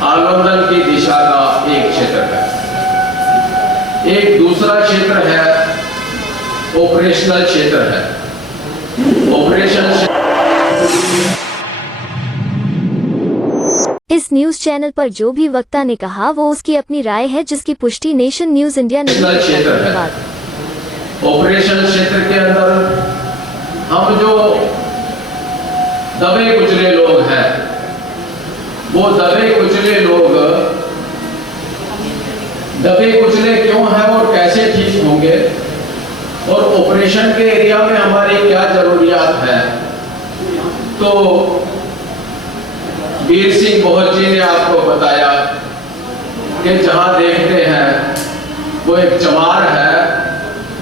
आंदोलन की दिशा का एक क्षेत्र है। एक दूसरा क्षेत्र है ऑपरेशनल क्षेत्र है। ऑपरेशन इस न्यूज चैनल पर जो भी वक्ता ने कहा वो उसकी अपनी राय है, जिसकी पुष्टि नेशन न्यूज इंडिया ने क्षेत्र है। ऑपरेशन क्षेत्र के अंदर हम जो दबे कुचले लोग हैं, वो दबे कुचले लोग दबे कुचले क्यों हैं और कैसे ठीक होंगे, और ऑपरेशन के एरिया में हमारी क्या जरूरियात है। तो वीर सिंह बोहर जी ने आपको बताया कि जहां देखते हैं वो एक चमार है,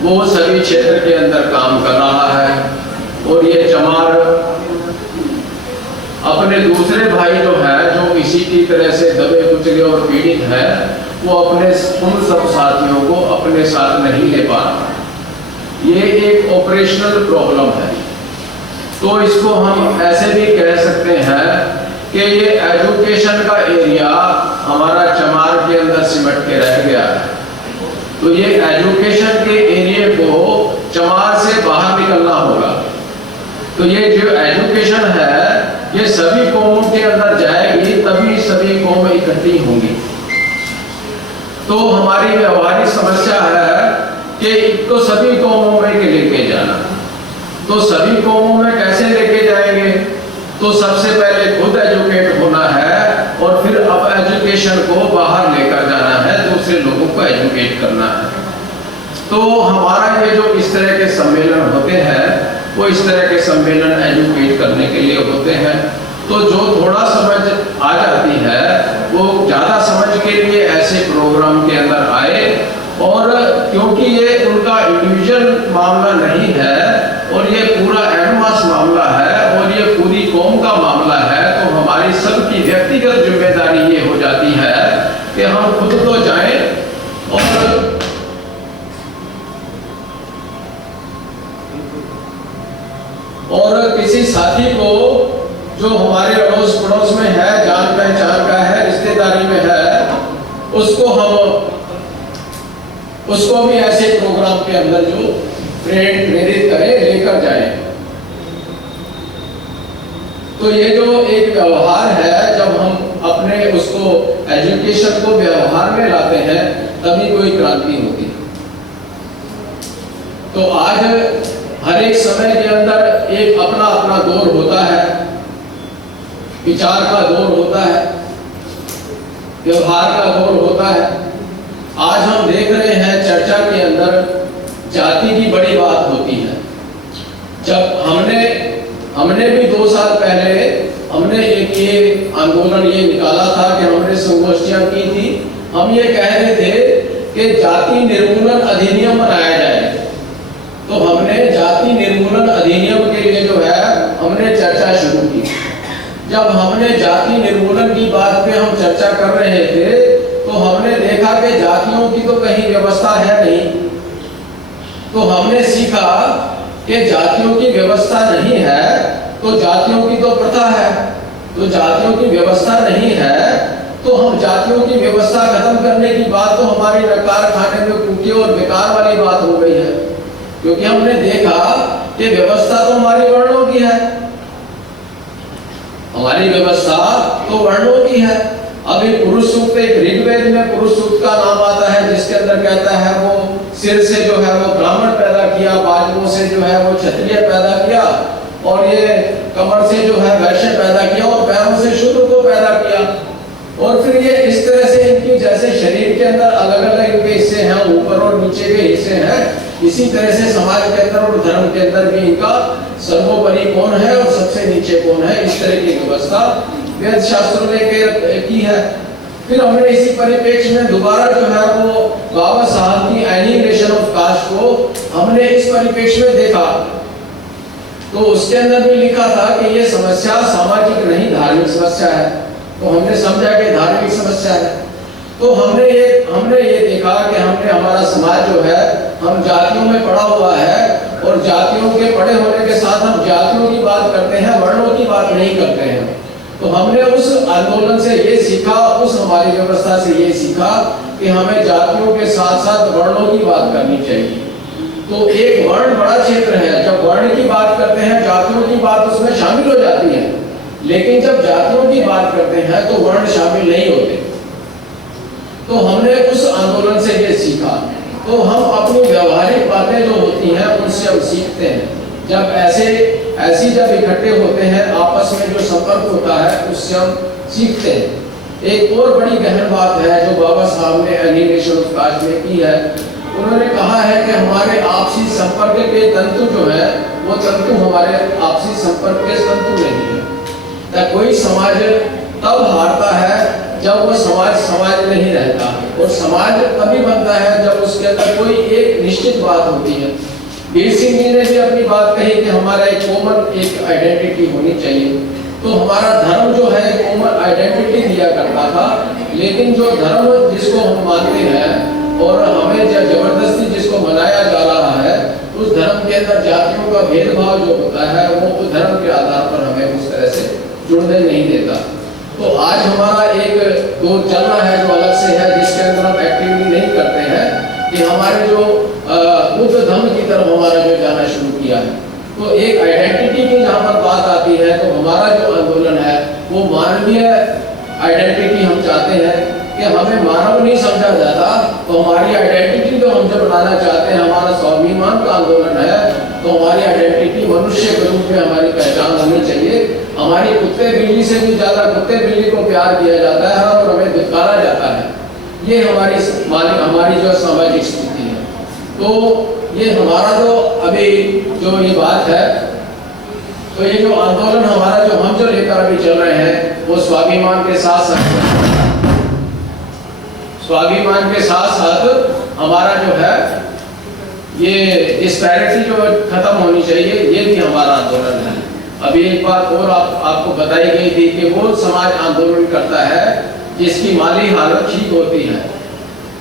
वो सभी क्षेत्र के अंदर काम कर रहा है, और ये चमार अपने दूसरे भाई जो है जो इसी की तरह से दबे कुचले और पीड़ित है, वो अपने उन सब साथियों को अपने साथ नहीं ले पा रहा। ये एक ऑपरेशनल प्रॉब्लम है। तो इसको हम ऐसे भी कह सकते हैं कि ये एजुकेशन का एरिया हमारा चमार के अंदर सिमट के रह गया है। तो ये एजुकेशन के एरिया को चमार से बाहर निकलना होगा। तो ये जो एजुकेशन है ये सभी कौमों के अंदर जाएगी, तभी सभी कौमें इकट्ठी होंगी। तो हमारी व्यवहारिक समस्या है कि तो सभी कौमों में लेके जाना। तो सभी कौमों में कैसे लेके जाएंगे? तो सबसे पहले खुद एजुकेट होना है, और फिर अब एजुकेशन को बाहर लेकर जाना है, दूसरे लोगों को एजुकेट करना है। तो हमारा ये जो इस तरह के सम्मेलन होते हैं, वो इस तरह के सम्मेलन एजुकेट करने के लिए होते हैं। तो जो थोड़ा समझ आ जाती है वो ज़्यादा समझ के लिए ऐसे प्रोग्राम के अंदर आए, और क्योंकि ये उनका इंडिविजुअल मामला नहीं है और ये पूरा एडवांस मामला है और ये पूरी कौम का मामला है, तो हमारी सबकी व्यक्तिगत जिम्मेदारी ये हो जाती है कि हम खुद तो जाएं और किसी साथी को जो हमारे अड़ोस पड़ोस में है, जान पहचान का है, रिश्तेदारी में है, उसको भी ऐसे प्रोग्राम के अंदर जो प्रेरित करें, लेकर जाए। तो ये जो एक व्यवहार है, जब हम अपने उसको एजुकेशन को व्यवहार में लाते हैं तभी कोई क्रांति होती है। तो आज हर एक समय के अंदर एक अपना अपना दौर होता है, विचार का दौर होता है, व्यवहार का दौर होता है। आज हम देख रहे हैं चर्चा के अंदर जाति की बड़ी बात होती है। जब हमने भी 2 साल पहले हमने एक ये आंदोलन ये निकाला था कि हमने संगोष्ठियां की थी। हम ये कह रहे थे कि जाति निर्मूलन अधिनियम बनाया जाए। तो हमने जाति निर्मूलन अधिनियम के लिए जो है हमने चर्चा शुरू की। जब हमने जाति निर्मूलन की बात पे हम चर्चा कर रहे थे, तो हमने देखा कि जातियों की तो कहीं व्यवस्था है नहीं। तो हमने सीखा कि जातियों की व्यवस्था नहीं है, तो जातियों की तो प्रथा है। तो जातियों की व्यवस्था नहीं है, तो हम जातियों की व्यवस्था खत्म करने की बात तो हमारी नकार खाने में कुकी और बेकार वाली बात हो गई है। क्योंकि हमने देखा कि व्यवस्था तो हमारी वर्णों की है, हमारी व्यवस्था तो वर्णों की है। अभी पुरुष सूक्त, एक ऋग्वेद में पुरुष सूक्त का नाम आता है, जिसके अंदर कहता है वो सिर से जो है वो ब्राह्मण पैदा किया, बाजुओं से जो है वो क्षत्रिय पैदा किया, और ये कमर से जो है वैश्य पैदा किया, और पैरों से शूद्र को पैदा किया। और फिर ये इस तरह से इनकी जैसे शरीर के अंदर अलग अलग इनके हिस्से हैं, ऊपर और नीचे के हिस्से हैं, इसी तरह से समाज के अंदर और धर्म के अंदर भी इनका सर्वोपरि कौन है और सबसे नीचे कौन है, इस तरह की व्यवस्था वेद शास्त्रों ने की है। फिर हमने इसी परिप्रेक्ष्य में दोबारा जो है वो बाबा साहब की एनिहिलेशन ऑफ कास्ट को हमने इस परिप्रेक्ष्य में देखा। तो उसके अंदर भी लिखा था कि ये समस्या सामाजिक नहीं धार्मिक समस्या है। तो हमने समझा कि धार्मिक समस्या है। तो हमने ये देखा कि हमने हमारा समाज जो है हम जातियों में पड़ा हुआ है, और जातियों के पड़े होने के साथ हम जातियों की बात करते हैं, वर्णों की बात नहीं करते हैं। तो हमने उस आंदोलन से ये सीखा, उस हमारी व्यवस्था से ये सीखा कि हमें जातियों के साथ साथ वर्णों की बात करनी चाहिए। तो एक वर्ण बड़ा क्षेत्र है, जब वर्ण की बात करते हैं जातियों की बात उसमें शामिल हो जाती है, लेकिन जब जातियों की बात करते हैं तो वर्ण शामिल नहीं होते। तो हमने उस आंदोलन से ये सीखा। तो हम अपनी व्यवहारिक बातें जो होती हैं उनसे हम सीखते हैं। जब ऐसी जब इकट्ठे होते हैं आपस में जो संपर्क होता है उससे हम सीखते हैं। एक और बड़ी गहन बात है जो बाबा साहब ने एनिमेशन ऑफ कास्ट में की है। उन्होंने कहा है कि हमारे आपसी संपर्क के तंतु जो है वो तंतु हमारे आपसी संपर्क के तंतु नहीं है। कोई समाज तब हारता है जब वो समाज नहीं रहता, और समाज तभी बनता है जब उसके अंदर कोई एक निश्चित बात होती है। वीर सिंह जी ने भी अपनी बात कही कि हमारा एक कॉमन एक आइडेंटिटी होनी चाहिए। तो हमारा धर्म जो है कॉमन आइडेंटिटी दिया करता था, लेकिन जो धर्म जिसको हम मानते हैं और हमें जबरदस्ती जिसको मनाया जा रहा है, उस धर्म के अंदर जातियों का भेदभाव जो होता है वो उस धर्म के आधार पर हमें उस तरह से जुड़ने नहीं देता। तो आज हमारा एक दौर चल रहा है जो अलग से है, जिसके अंदर हम एक्टिविटी नहीं करते हैं कि हमारे जो बुद्ध धर्म की तरफ हमारा जो जाना शुरू किया है। तो एक आइडेंटिटी की जहाँ पर बात आती है तो हमारा जो आंदोलन है वो मानवीय आइडेंटिटी हम चाहते हैं कि हमें मानव नहीं समझा जाता। तो हमारी आइडेंटिटी तो हम जब बनाना चाहते हैं, हमारा स्वाभिमान का आंदोलन है, तो हमारी आइडेंटिटी मनुष्य के रूप में हमारी पहचान होनी चाहिए। हमारी कुत्ते बिल्ली से भी ज्यादा कुत्ते बिल्ली को प्यार किया जाता है और हमें धिक्कारा जाता है। ये हमारी जो सामाजिक स्थिति है। तो ये हमारा जो अभी जो ये बात है, तो ये जो आंदोलन हमारा जो हम जो लेकर अभी चल रहे हैं वो स्वाभिमान के साथ साथ हमारा जो है ये डिस्पैरिटी जो खत्म होनी चाहिए, ये भी हमारा आंदोलन है। अभी एक बात और आपको बताई गई थी कि वो समाज आंदोलन करता है जिसकी माली हालत ठीक होती है,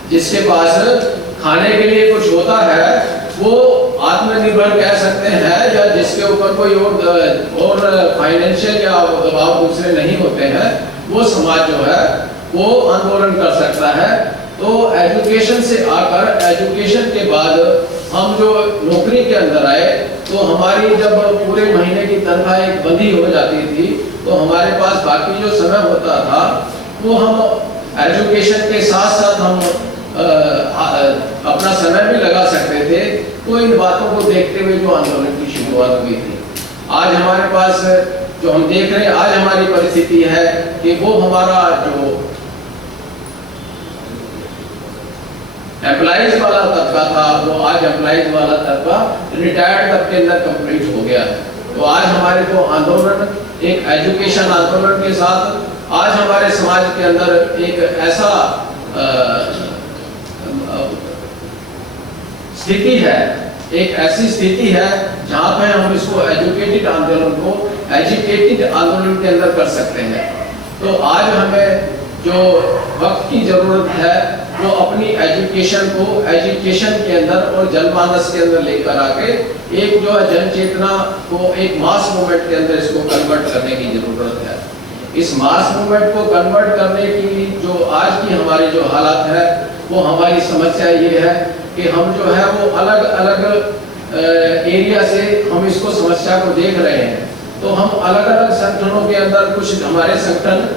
जिसके पास खाने के लिए कुछ होता है, वो आत्मनिर्भर कह सकते हैं, या जिसके ऊपर कोई और फाइनेंशियल या दबाव दूसरे नहीं होते हैं, वो समाज जो है वो आंदोलन कर सकता है। तो एजुकेशन से आकर एजुकेशन के बाद हम जो नौकरी के अंदर आए, तो हमारी जब पूरे महीने की तनख्वाह एक बंधी हो जाती थी, तो हमारे पास बाकी जो समय होता था वो हम एजुकेशन के साथ साथ हम अपना समय भी लगा सकते थे। तो इन बातों को देखते हुए जो आंदोलन की शुरुआत हुई थी, आज हमारे पास जो हम देख रहे हैं, आज हमारी परिस्थिति है कि वो हमारा जो एम्प्लॉइज वाला तबका था वो आज एम्प्लॉइज वाला तबका रिटायर्ड तबके के अंदर कंप्लीट हो गया है। तो आज हमारे को आंदोलन एक एजुकेशन आंदोलन के साथ आज हमारे समाज के अंदर एक ऐसा स्थिति है, एक ऐसी स्थिति है जहाँ पे हम इसको एजुकेटेड आंदोलन के अंदर कर सकते हैं। तो आज हमें जो वक्त की जरूरत है वो अपनी एजुकेशन को एजुकेशन के अंदर और जनमानस के अंदर लेकर आके एक जो है जन चेतना को एक मास मूवमेंट के अंदर इसको कन्वर्ट करने की जरूरत है। इस मास मूवमेंट को कन्वर्ट करने की जो आज की हमारी जो हालत है, वो हमारी समस्या ये है कि हम जो है वो अलग अलग एरिया से हम इसको समस्या को देख रहे हैं। तो हम अलग अलग संगठनों के अंदर कुछ हमारे संगठन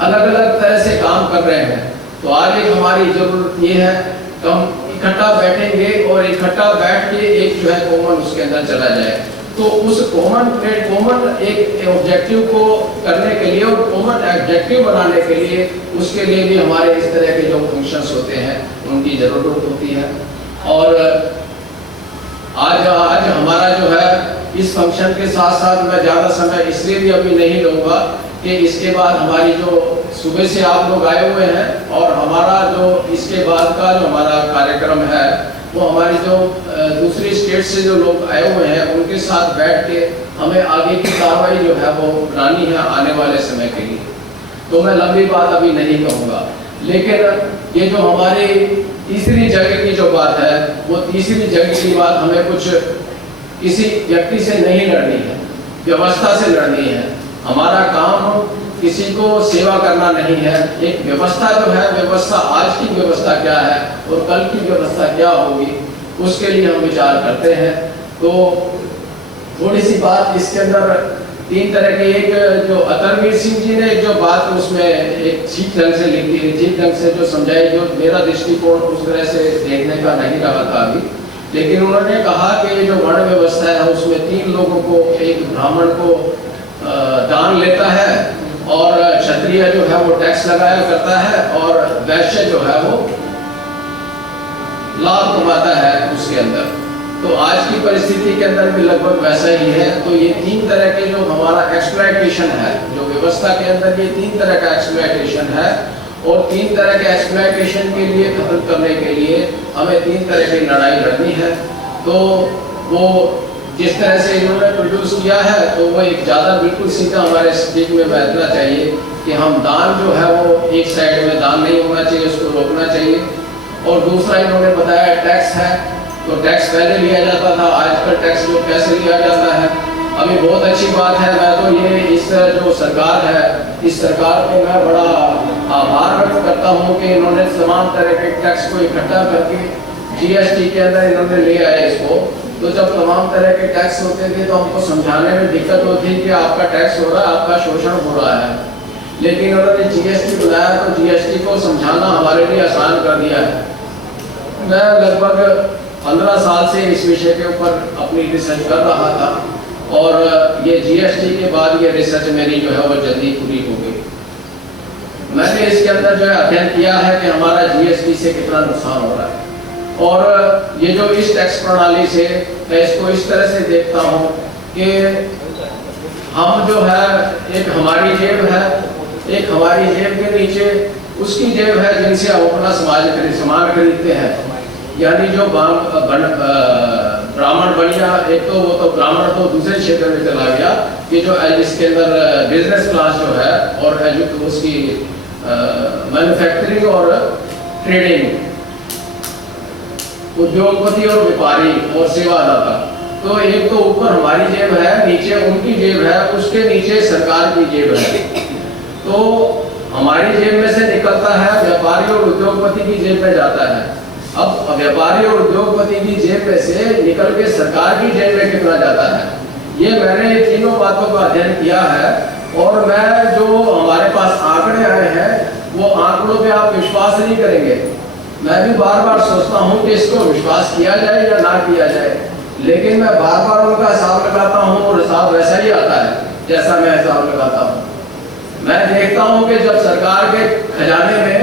अलग अलग तरह से काम कर रहे हैं। तो आज एक हमारी जरूरत ये है कि हम इकट्ठा बैठेंगे और इकट्ठा बैठ के एक जो है कॉमन उसके अंदर चला जाए। तो उस कॉमन एक ऑब्जेक्टिव को करने के लिए और कॉमन ऑब्जेक्टिव बनाने के लिए उसके लिए भी हमारे इस तरह के जो फंक्शंस होते हैं उनकी जरूरत होती है। और आज हमारा जो है इस फंक्शन के साथ साथ मैं ज़्यादा समय इसलिए भी अभी नहीं लूँगा कि इसके बाद हमारी जो सुबह से आप लोग आए हुए हैं और हमारा जो इसके बाद का जो हमारा कार्यक्रम है वो हमारी जो दूसरी स्टेट से जो लोग आए हुए हैं उनके साथ बैठ के हमें आगे की कार्रवाई जो है वो बनानी है आने वाले समय के लिए। तो मैं लंबी बात अभी नहीं कहूँगा, लेकिन ये जो हमारी तीसरी जंग की जो बात है वो तीसरी जंग की बात हमें कुछ किसी व्यक्ति से नहीं लड़नी है, व्यवस्था से लड़नी है। हमारा काम किसी को सेवा करना नहीं है। एक व्यवस्था जो है, व्यवस्था आज की व्यवस्था क्या है और कल की व्यवस्था क्या होगी, उसके लिए हम विचार करते हैं। तो थोड़ी सी बात इसके अंदर तीन तरह की, एक जो अतरवीर सिंह जी ने जो बात उसमें एक ठीक ढंग से लिखी है, ठीक ढंग से जो समझाई, जो मेरा दृष्टिकोण उस तरह से देखने का नहीं रहा था अभी, लेकिन उन्होंने कहा कि ये जो वर्ण व्यवस्था है उसमें 3 लोगों को, एक ब्राह्मण को दान लेता है और क्षत्रिय जो है वो टैक्स लगाया करता है और वैश्य जो है वो लाभ कमाता है उसके अंदर। तो आज की परिस्थिति के अंदर भी लगभग वैसा ही है। तो ये 3 तरह के जो हमारा एक्सप्लॉयटेशन है, जो व्यवस्था के अंदर ये 3 तरह का एक्सप्लॉयटेशन है और 3 तरह के एक्सप्लॉयटेशन के लिए खत्म करने के लिए हमें 3 तरह की लड़ाई लड़नी है। तो वो जिस तरह से इन्होंने प्रोड्यूस किया है तो वो एक ज़्यादा बिल्कुल सीधा हमारे स्टेट में बैठना चाहिए कि हम दान जो है वो एक साइड में दान नहीं होना चाहिए, उसको रोकना चाहिए। और दूसरा इन्होंने बताया टैक्स है, तो टैक्स पहले लिया जाता था, आजकल टैक्स जो कैसे लिया जाता है। अभी बहुत अच्छी बात है, मैं तो ये इस जो सरकार है, इस सरकार को मैं बड़ा आभार व्यक्त करता हूँ कि इन्होंने तमाम तरह के टैक्स को इकट्ठा करके GST के अंदर इन्होंने ले आए इसको। तो जब तमाम तरह के टैक्स होते थे तो हमको समझाने में दिक्कत होती कि आपका टैक्स हो रहा है, आपका शोषण हो रहा है, लेकिन उन्होंने GST बुलाया तो GST को समझाना हमारे लिए आसान कर दिया है। मैं लगभग 15 साल से इस विषय के ऊपर अपनी रिसर्च कर रहा था और ये GST के बाद ये रिसर्च मेरी जो है वो जल्दी पूरी हो गई। मैंने इसके अंदर जो है अध्ययन किया है कि हमारा GST से कितना नुकसान हो रहा है और ये जो इस टैक्स प्रणाली से मैं इसको इस तरह से देखता हूँ कि हम जो है एक हमारी जेब है, एक हमारी जेब के नीचे उसकी जेब है जिनसे हम अपना सामान खरीदते हैं। यानी जो ब्राह्मण बनिया, एक तो वो तो ब्राह्मण तो दूसरे क्षेत्र में चला गया, कि जो इसके अंदर बिजनेस क्लास जो है और उसकी मैन्युफैक्चरिंग और ट्रेडिंग, उद्योगपति और व्यापारी और सेवादाता। तो एक तो ऊपर हमारी जेब है, नीचे उनकी जेब है, उसके नीचे सरकार की जेब है। तो हमारी जेब में से निकलता है, व्यापारी और उद्योगपति की जेब में जाता है। अब व्यापारी और उद्योगपति की जेब में से निकल के सरकार की जेब में कितना जाता है, ये मैंने तीनों बातों का अध्ययन किया है। और मैं जो हमारे पास आंकड़े आए हैं वो आंकड़ों पे आप विश्वास नहीं करेंगे। मैं भी बार बार सोचता हूँ कि इसको विश्वास किया जाए या ना किया जाए, लेकिन मैं बार बार उनका हिसाब लगाता हूँ और हिसाब वैसा ही आता है जैसा मैं हिसाब लगाता हूँ। मैं देखता हूँ कि जब सरकार के खजाने में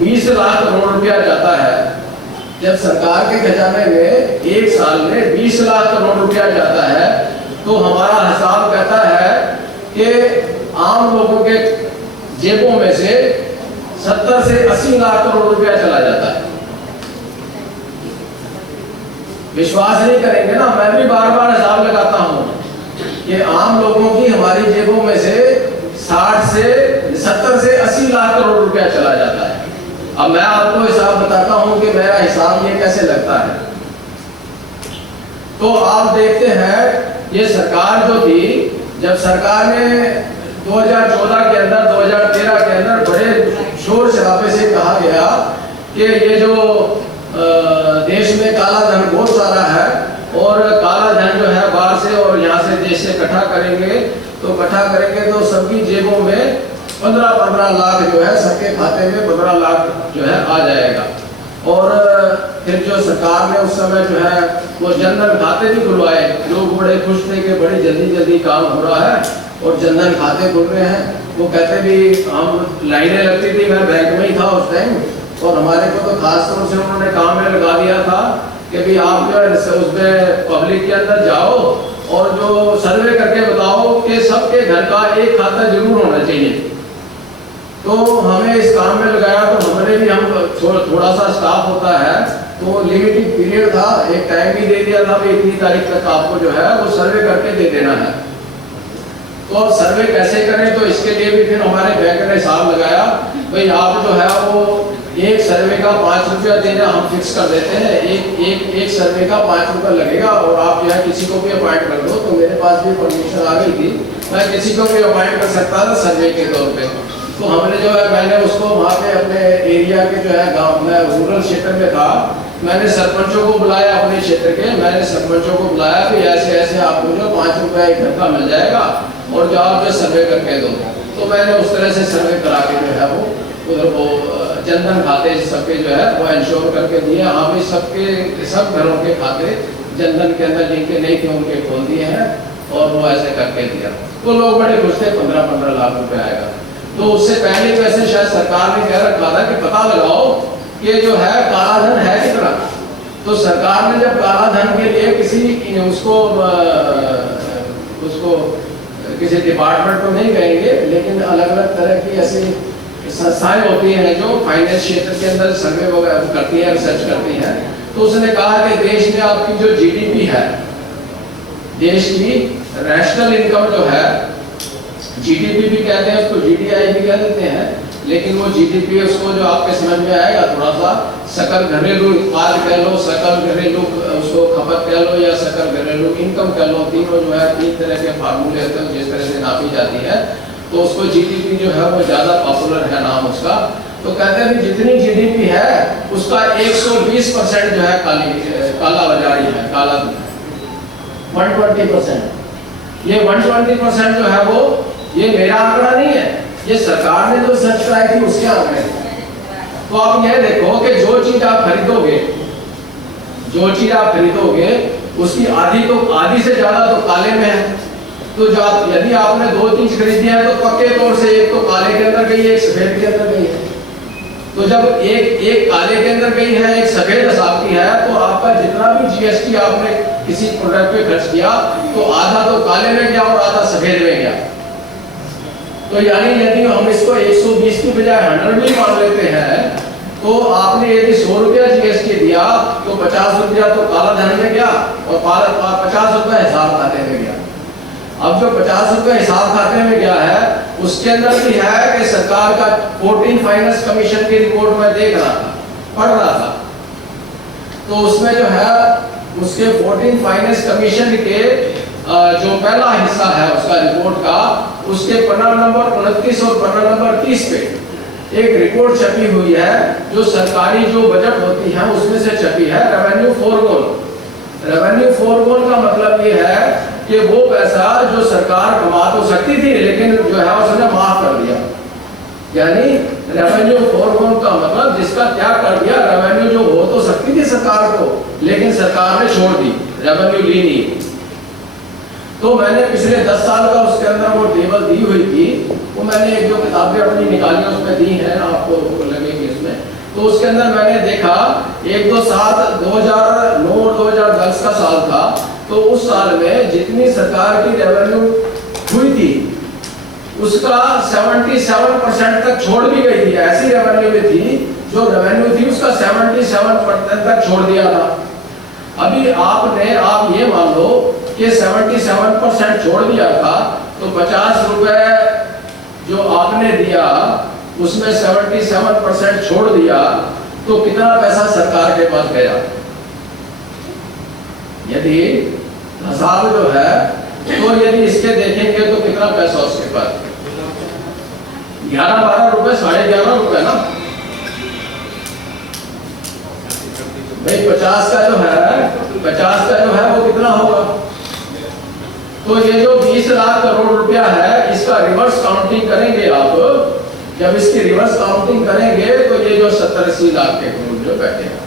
20 लाख करोड़ रुपया जाता है, जब सरकार के खजाने में एक साल में 20 लाख करोड़ रुपया जाता है, तो हमारा हिसाब कहता है कि आम लोगों के जेबों में से 70 से 80 लाख करोड़ रुपया चला जाता है। विश्वास नहीं करेंगे ना, मैं भी बार बार हिसाब लगाता हूँ कि आम लोगों की हमारी जेबों में से 70 से 80 लाख करोड़ रुपया चला जाता है। अब मैं आपको हिसाब बताता हूँ कि मेरा हिसाब ये कैसे लगता है। तो आप देखते हैं ये सरकार जो थी, जब सरकार ने 2014 के अंदर, 2013 के अंदर बड़े शोर शराबे से कहा गया कि ये जो देश में काला धन बहुत सारा है और काला धन जो है बाहर से और यहाँ से देश से इकट्ठा करेंगे, तो इकट्ठा करेंगे तो सबकी जेबों में 15-15 लाख जो है, सबके खाते में 15 लाख जो है आ जाएगा। और फिर जो सरकार ने उस समय जो है वो जनधन खाते भी खुलवाए। लोग बड़े खुश थे कि बड़ी जल्दी जल्दी काम हो रहा है और जनधन खाते खुल रहे हैं। वो कहते भी, हम लाइनें लगती थी, मैं बैंक में ही था उस टाइम, और हमारे को तो खास तौर से उन्होंने काम में लगा दिया था कि भी आप जो है उसमें पब्लिक के अंदर जाओ और जो सर्वे करके बताओ कि सबके घर का एक खाता जरूर होना चाहिए। तो हमें इस काम में लगाया, तो हमने भी, हम थोड़ा सा स्टाफ होता है तो लिमिटेड पीरियड था, एक टाइम भी दे दिया था कि इतनी तारीख तक आपको जो है वो सर्वे करके दे देना है। तो अब सर्वे कैसे करें, तो इसके लिए भी फिर हमारे बैंक ने हिसाब लगाया, भाई आप जो है वो एक सर्वे का 5 रुपया देना हम फिक्स कर देते हैं। एक सर्वे का 5 रुपया लगेगा और आप जो है किसी को भी अपॉइंट कर दो। तो मेरे पास भी परमिशन आ गई थी, मैं किसी को भी अपॉइंट कर सकता था सर्वे के तौर पे। तो हमने जो है मैंने उसको वहाँ पे अपने एरिया के जो है गाँव में रूरल क्षेत्र में था, मैंने सरपंचों को बुलाया अपने क्षेत्र के, मैंने सरपंचों को बुलाया कि ऐसे ऐसे आपको जो 5 रुपया एक घर का मिल जाएगा और जो आप जो सर्वे करके दो। तो मैंने उस तरह से सर्वे करा के जो है वो उधर वो जनधन खाते सबके जो है वो इंश्योर करके दिए। हाँ भी सब घरों के खाते जनधन के अंदर जिनके नहीं थे उनके खोल दिए हैं और वो ऐसे करके दिया। तो लोग बड़े खुश थे, 15-15 लाख रुपए आएगा। तो उससे पहले वैसे शायद सरकार ने कह रखा था कि पता लगाओ कि जो है काला धन है कितना। तो सरकार ने जब काला धन के लिए किसी उसको किसी डिपार्टमेंट को नहीं कहेंगे, लेकिन अलग अलग तरह की ऐसी संस्थाएं होती हैं जो फाइनेंस क्षेत्र के अंदर सर्वे वगैरह करती हैं, रिसर्च करती हैं। तो उसने कहा कि देश में आपकी जो जीडीपी है, देश की नेशनल इनकम जो है, जीडीपी भी कहते हैं उसको, जीडीआई भी कह देते हैं, लेकिन वो जीडीपी उसको जो आपके समझ में आएगा थोड़ा सा, सकल घरेलू उत्पाद कह लो, सकल घरेलू उसको खपत कह लो या सकल घरेलू इनकम कह लो, तीनों जो है 3 तरह के फार्मूले होते हैं जिस तरह से नापी जाती है। तो उसको जीडीपी जो है वो ज्यादा पॉपुलर है नाम उसका। तो कहते हैं कि जितनी जीडीपी है उसका 120% जो है काला बाजारी है, काला 120%। ये 120% जो है वो ये मेरा आंकड़ा नहीं है, ये सरकार ने जो सर्च कराई थी उसके आंकड़े। तो आप यह देखो कि जो चीज आप खरीदोगे उसकी आधी से ज्यादा तो काले में है। तो जो यदि आपने 2 चीज खरीदी है तो पक्के तौर से एक तो काले के अंदर गई है, एक सफेद के अंदर गई है। तो जब एक काले के अंदर गई है, एक सफेद हिसाब की है, तो आपका जितना भी जीएसटी आपने किसी प्रोडक्ट पे खर्च किया तो आधा तो काले में गया और आधा सफेद में गया। तो यानी यदि हम इसको 120 की बजाय 100 भी मान लेते हैं, तो आपने यदि 100 रुपया जीएसटी दिया तो 50 रुपया तो काला धन में गया और 50 रुपया हिसाब खाते में गया। अब जो 50 रुपया हिसाब खाते में गया है उसके अंदर भी है कि सरकार का 14 फाइनेंस कमीशन की रिपोर्ट में पढ़ रहा था। तो उसमें जो है उसके 14 फाइनेंस कमीशन के जो पहला हिस्सा है उसका रिपोर्ट का, उसके पन्ना नंबर 29 और पन्ना नंबर 30 पे एक रिपोर्ट छपी हुई है जो सरकारी जो बजट होती है उसमें से छपी है, रेवेन्यू फोरगोन। रेवेन्यू फोरगोन का मतलब ये है कि वो पैसा जो सरकार कमा तो सकती थी लेकिन जो है उसने माफ कर दिया। यानी रेवेन्यू फोरगोन का मतलब जिसका क्या कर दिया, रेवेन्यू जो हो तो सकती थी सरकार को लेकिन सरकार ने छोड़ दी, रेवेन्यू ली नहीं। तो मैंने पिछले 10 साल का उसके अंदर वो टेबल दी हुई थी, वो मैंने एक 2 किताबें अपनी निकाली उसमें दी हैं, आपको लगेगी इसमें। तो उसके अंदर मैंने देखा 1-2 साल 2009 और 2010 का साल था, तो उस साल में जितनी सरकार की रेवेन्यू हुई थी उसका 77% तक छोड़ भी गई थी। ऐसी रेवेन्यू में थी जो रेवेन्यू थी उसका 77% तक छोड़ दिया था। अभी आप ये मान लो कि 77% छोड़ दिया था, तो 50 रुपए जो आपने दिया उसमें 77% छोड़ दिया, तो कितना पैसा सरकार के पास गया? यदि हिसाब जो है तो यदि इसके देखेंगे तो कितना पैसा उसके पास? 11-12 रुपए, 11.5 रुपए ना भाई। 50 का जो है वो कितना होगा? तो ये जो 20 लाख करोड़ रुपया है इसका रिवर्स काउंटिंग करेंगे आप, जब इसकी रिवर्स काउंटिंग करेंगे तो ये जो 70-80 लाख के करोड़ जो बैठे हैं।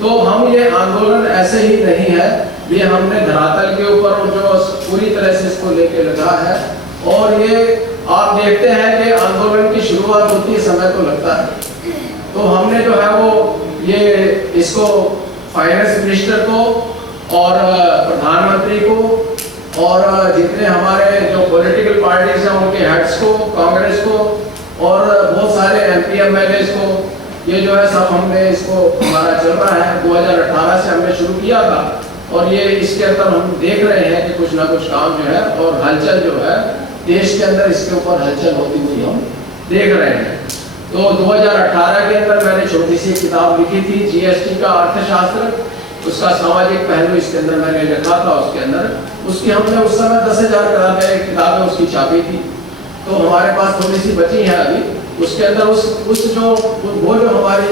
तो हम ये आंदोलन ऐसे ही नहीं है, ये हमने धरातल के ऊपर जो पूरी तरह से इसको लेके लगा है। और ये आप देखते हैं कि आंदोलन की शुरुआत होती है, समय तो लगता है। तो हमने जो है वो ये इसको फाइनेंस मिनिस्टर को और प्रधानमंत्री को और जितने हमारे जो पॉलिटिकल पार्टीज हैं उनके हेड्स को, कांग्रेस को और बहुत सारे एमपी एमएलए को, ये जो है सब हमने इसको हमारा चल रहा है। 2018 से हमने शुरू किया था और ये इसके अंदर हम देख रहे हैं कि कुछ ना कुछ काम जो है और हलचल जो है देश के अंदर इसके ऊपर हलचल होती हुई हम देख रहे हैं। तो 2018 के अंदर मैंने छोटी सी किताब लिखी थी, जीएसटी का अर्थशास्त्र, उसका सामाजिक पहलू इसके अंदर मैंने लिखा था। उसके अंदर उसकी हमने उस समय 10,000 किताबें उसकी छापी थी, तो हमारे पास थोड़ी सी बची है अभी। उसके अंदर उस जो वो जो हमारी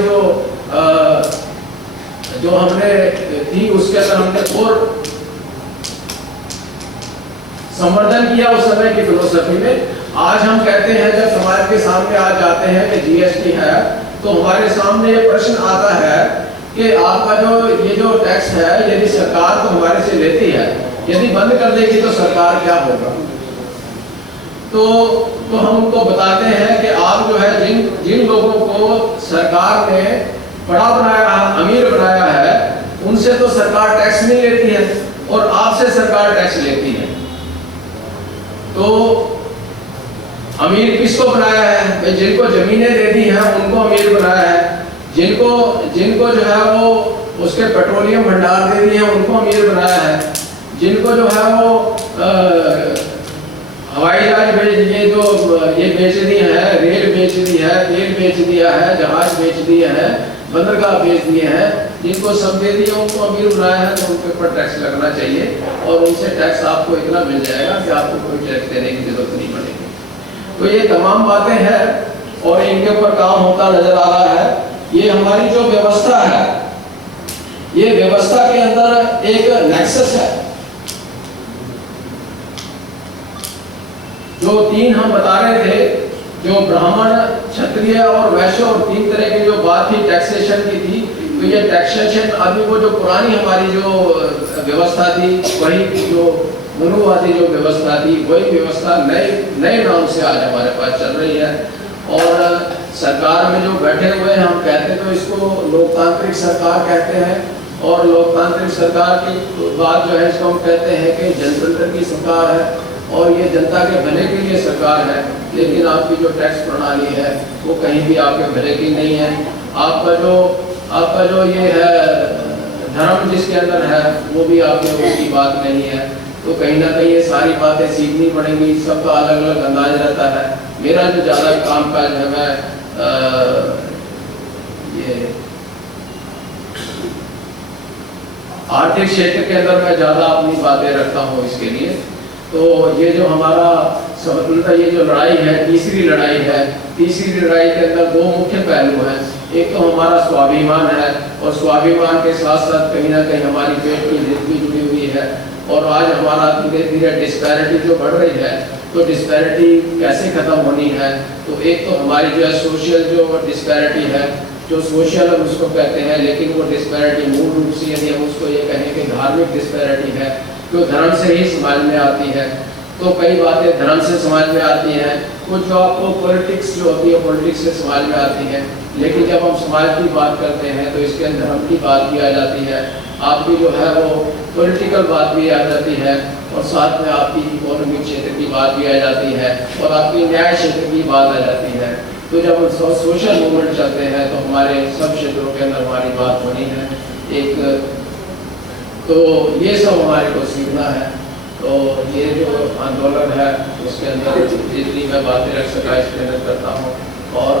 जो हमने थी, उसके अंदर हमने और संवर्धन किया उस समय की फिलोसफी में। आज हम कहते हैं, जब समाज के सामने आ जाते हैं कि जीएसटी है, तो हमारे सामने ये प्रश्न आता है कि आपका ये जो टैक्स है, यदि सरकार तो हमारे से लेती है, यदि बंद कर देगी तो सरकार क्या होगा। तो हम उनको बताते हैं कि आप जो है जिन लोगों को सरकार ने बड़ा बनाया, अमीर बनाया है, उनसे तो सरकार टैक्स नहीं लेती है और आपसे सरकार टैक्स लेती है। तो अमीर किसको बनाया है? जिनको जमीनें दे दी हैं उनको अमीर बनाया है, जिनको जो है वो उसके पेट्रोलियम भंडार दे दिए हैं उनको अमीर बनाया है, जिनको जो है वो हवाई जहाज ये बेच दी है, रेल बेच दी है, तेल बेच दिया है, जहाज बेच दिए हैं, बंदरगाह बेच दिए हैं, जिनको सब दे दिए उनको अमीर बनाया है। तो उनके ऊपर टैक्स लगना चाहिए और उनसे टैक्स आपको इतना मिल जाएगा कि आपको कोई टैक्स देने की जरूरत नहीं पड़ेगी। तो ये तमाम बातें हैं और इनके ऊपर काम होता नजर आ रहा है। ये हमारी जो व्यवस्था है, ये व्यवस्था के अंदर एक नेक्सस है। जो तीन हम बता रहे थे, जो ब्राह्मण, क्षत्रिय और वैश्य, और तीन तरह की जो बात थी टैक्सेशन की थी, तो ये टैक्सेशन अभी वो जो पुरानी हमारी जो व्यवस्था थी, वही जो मनुवादी जो व्यवस्था थी, वही व्यवस्था नए नाम से आज हमारे पास चल रही है। और सरकार में जो बैठे हुए हैं, हम कहते तो इसको लोकतांत्रिक सरकार कहते हैं, और लोकतांत्रिक सरकार की बात जो है इसको हम कहते हैं कि जनतंत्र की सरकार है और ये जनता के भले के लिए सरकार है। लेकिन आपकी जो टैक्स प्रणाली है वो कहीं भी आपके भले की नहीं है। आपका जो ये है धर्म जिसके अंदर है, वो भी आपके उसकी बात नहीं है। तो कहीं ना कहीं ये सारी बातें सीखनी पड़ेंगी, सबका अलग अलग अंदाज रहता है। मेरा जो ज़्यादा काम काज है, मैं ये आर्थिक क्षेत्र के अंदर मैं ज़्यादा अपनी बातें रखता हूँ इसके लिए। तो ये जो हमारा स्वतंत्रता, ये जो लड़ाई है, तीसरी लड़ाई है, तीसरी लड़ाई के अंदर दो मुख्य पहलू हैं। एक तो हमारा स्वाभिमान है, और स्वाभिमान के साथ साथ कहीं ना कहीं हमारी पेट की जिद भी जुड़ी हुई है। और आज हमारा धीरे धीरे डिस्पैरिटी जो बढ़ रही है, तो डिस्पैरिटी कैसे खत्म होनी है? तो एक तो हमारी जो है सोशल जो डिस्पैरिटी है, जो सोशल हम उसको कहते हैं, लेकिन वो डिस्पैरिटी मूल रूप से यदि हम उसको ये कहें कि धार्मिक डिस्पैरिटी है, जो धर्म से ही समाज में आती है। तो कई बातें धर्म से समाज में आती हैं, कुछ जो आपको पॉलिटिक्स जो होती है, पॉलिटिक्स से समाज में आती है। लेकिन जब हम समाज की बात करते हैं तो इसके अंदर धर्म की बात भी आ जाती है, आपकी जो है वो पॉलिटिकल बात भी आ जाती है, और साथ में आपकी इकोनॉमिक क्षेत्र की बात भी आ जाती है, और आपकी न्याय क्षेत्र की बात आ जाती है। तो जब हम सोशल मूवमेंट चलते हैं तो हमारे सब क्षेत्रों के अंदर हमारी बात होनी है एक। तो ये सब हमारे को सीखना है। तो ये जो आंदोलन है उसके अंदर जितनी मैं बातें रख सका इस मेहनत करता हूँ। और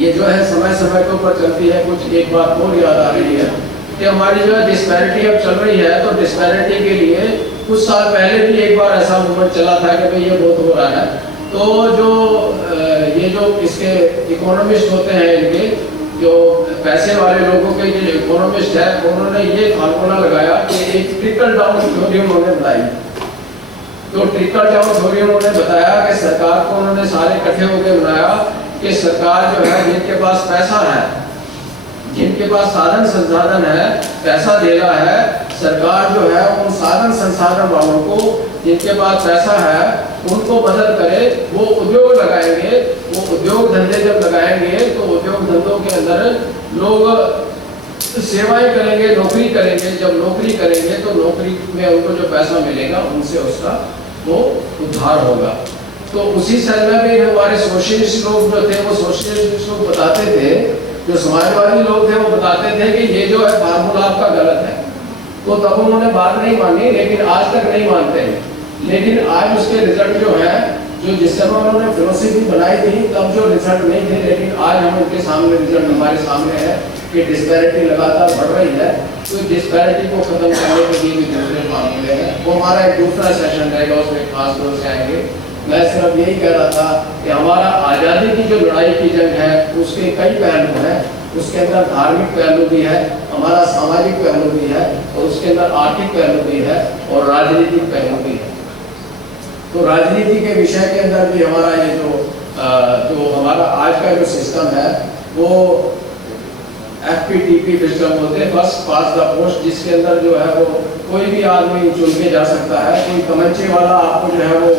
ये जो है समय समय के ऊपर चलती है। कुछ एक बात और याद आ रही है कि हमारी जो है डिस्पैरिटी अब चल रही है, तो डिस्पैरिटी के लिए कुछ साल पहले भी एक बार ऐसा मूवमेंट चला था कि भाई ये बहुत हो रहा है। तो ये जो इसके इकोनॉमिस्ट होते हैं, इनके जो पैसे वाले लोगों के जो इकोनॉमिस्ट है, उन्होंने ये फार्मूला लगाया कि एक ट्रिकल डाउन थ्योरी उन्होंने बनाई। तो ट्रिकल डाउन थ्योरी उन्होंने बताया कि सरकार को उन्होंने सारे इकट्ठे होकर बनाया कि सरकार जो है, जिनके पास पैसा है, जिनके पास साधन संसाधन है, पैसा दे रहा है, सरकार जो है उन साधन संसाधन वालों को, जिनके पास पैसा है, उनको मदद करे। वो उद्योग लगाएंगे, वो उद्योग धंधे जब लगाएंगे तो उद्योग धंधों के अंदर लोग सेवाएं करेंगे, नौकरी करेंगे। जब नौकरी करेंगे तो नौकरी में उनको जो पैसा मिलेगा उनसे उसका वो उद्धार होगा। तो उसी समय में हमारे सोशलिस्ट लोग जो थे, वो सोशलिस्ट लोग बताते थे, जो समाजवादी लोग थे वो बताते थे कि ये जो है फार्मूला आपका गलत है। तो तब उन्होंने बात नहीं मानी, लेकिन आज तक नहीं मानते हैं। लेकिन आज उसके रिजल्ट जो है जो जिस समय उन्होंने फिलोसफी बनाई थी तब जो रिजल्ट नहीं थे, लेकिन आज हम उनके सामने रिजल्ट हमारे सामने है कि डिस्पैरिटी लगातार बढ़ रही है। तो डिस्पैरिटी को खत्म करने के लिए भी दूसरे फार्मूले हैं, वो हमारा एक दूसरा सेशन रहेगा, उसमें खास तौर से आएंगे। मैं सिर्फ यही कह रहा था कि हमारा आज़ादी की जो लड़ाई की जंग है उसके कई पहलू हैं, उसके अंदर धार्मिक पहलू भी है, हमारा सामाजिक पहलू भी है, और उसके अंदर आर्थिक पहलू भी है, और राजनीतिक पहलू भी है। तो राजनीति के विषय के अंदर भी हमारा ये जो हमारा आज का जो सिस्टम है वो FPTP सिस्टम होते हैं, फर्स्ट पास द पोस्ट, जिसके अंदर जो है वो कोई भी आदमी चुन के जा सकता है। कोई तमंचे वाला आपको जो है वो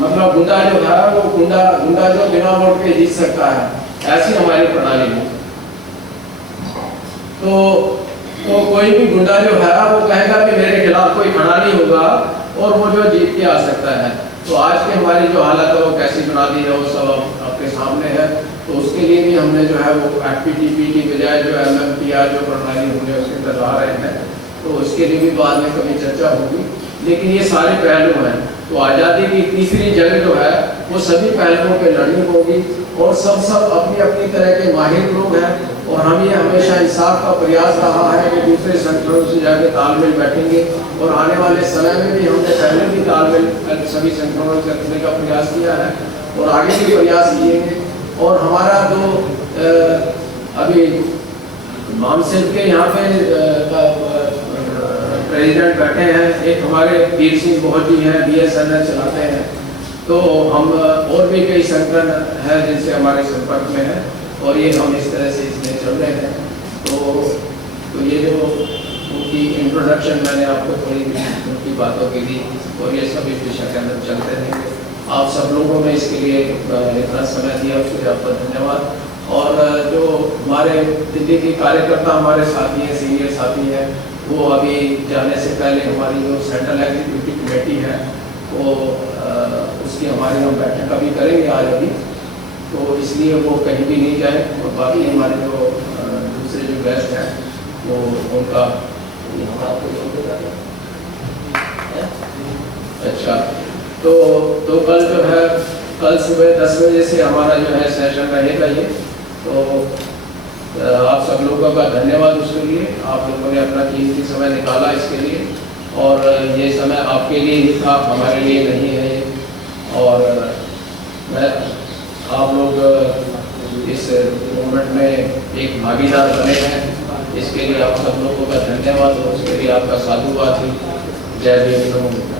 मतलब गुंडा जो है वो गुंडा जो बिना वोट के जीत सकता है, ऐसी हमारी प्रणाली है। तो कोई भी गुंडा जो है वो कहेगा कि मेरे खिलाफ कोई खड़ा नहीं होगा और वो जो जीत के आ सकता है। तो आज की हमारी जो हालत है वो कैसी बना दी है वो सब आपके सामने है। तो उसके लिए भी हमने जो है वो FPTP की बजाय जो MMPR जो प्रणाली हमने उसके अंदर ला रहे हैं, तो उसके लिए भी बाद में कभी चर्चा होगी। लेकिन ये सारे पहलू हैं, तो आज़ादी की तीसरी जंग जो है वो सभी पहलुओं पे लड़नी होगी, और सब अपनी अपनी तरह के माहिर लोग हैं। और हम ये हमेशा इंसाफ का प्रयास रहा है कि दूसरे संगठनों से जाके तालमेल बैठेंगे, और आने वाले समय में भी हमने पहले भी तालमेल सभी संगठनों से रखने का प्रयास किया है और आगे भी प्रयास किएंगे। और हमारा जो अभी मामसिल के यहाँ पे प्रेसिडेंट बैठे हैं, एक हमारे वीर सिंह बहुत जी हैं, BSNL चलाते हैं। तो हम और भी कई संगठन हैं जिनसे हमारे संपर्क में है, और ये हम इस तरह से इसमें चल रहे हैं। तो ये जो उनकी इंट्रोडक्शन मैंने आपको थोड़ी उनकी बातों की दी, और ये सभी विषय के अंदर चलते रहेंगे। आप सब लोगों ने इसके लिए इतना समय दिया उसके लिए आपका धन्यवाद। और जो हमारे दिल्ली के कार्यकर्ता हमारे साथी हैं, सीनियर साथी हैं, वो अभी जाने से पहले हमारी जो सेंट्रल एग्जीक्यूटिव कमेटी है वो उसकी हमारी हम बैठक अभी करेंगे आज अभी, तो इसलिए वो कहीं भी नहीं जाए। और बाकी हमारे जो दूसरे जो गेस्ट हैं वो उनका अच्छा, तो कल जो है कल सुबह 10 बजे से हमारा जो है सेशन रहेगा ये। तो आप सब लोगों का धन्यवाद उसके लिए, आप लोगों ने अपना कीमती समय निकाला इसके लिए, और ये समय आपके लिए ही था, हमारे लिए नहीं है ये। और मैं आप लोग इस मूवमेंट में एक भागीदार बने हैं, इसके लिए आप सब लोगों का धन्यवाद, और उसके लिए आपका साधुवाद ही। जय भीम।